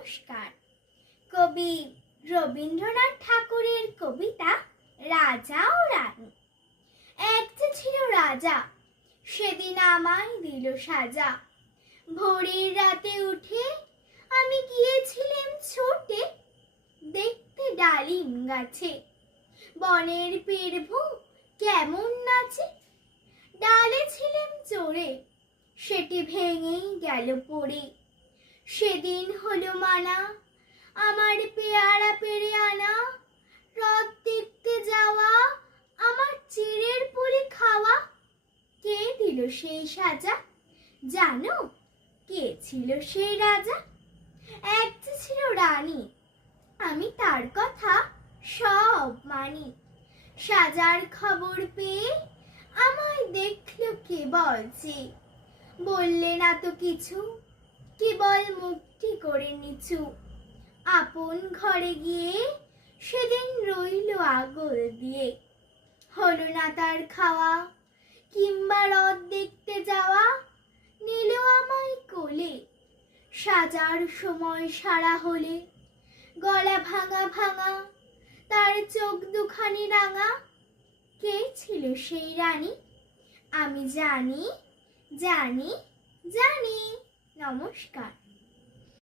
নমস্কার। কবি রবীন্দ্রনাথ ঠাকুরের কবিতা রাজা ও রানী। এক যে ছিল রাজা, সেদিন আমায় দিল সাজা। ভোরের রাতে উঠে আমি গিয়েছিলাম ছুটে, দেখতে ডালিম গাছে বনের পেড়ভু কেমন নাচে। ডালে ছিলাম চড়ে, সেটি ভেঙেই গেল পড়ে। সেদিন হলো মানা আমার পেয়ারা পেরে আনা, রথ দেখতে যাওয়া আমার চিড়ের পুলি খাওয়া। কে দিল সেই সাজা? জানো কে ছিল সেই রাজা? এক যে ছিল রানী, আমি তার কথা সব মানি। সাজার খবর পেয়ে আমায় দেখল কেবল যে, বললে না তো কিছু, কেবল মুক্তি করে নিচু। আপন ঘরে গিয়ে সেদিন রইল আগল দিয়ে, হলো না তার খাওয়া কিংবা রথ দেখতে যাওয়া। নিল আমায় কোলে, সাজার সময় সারা হলে, গলা ভাঙা ভাঙা তার চোখ দুখানি রাঙা। কে ছিল সেই রানী? আমি জানি জানি জানি। নমস্কার।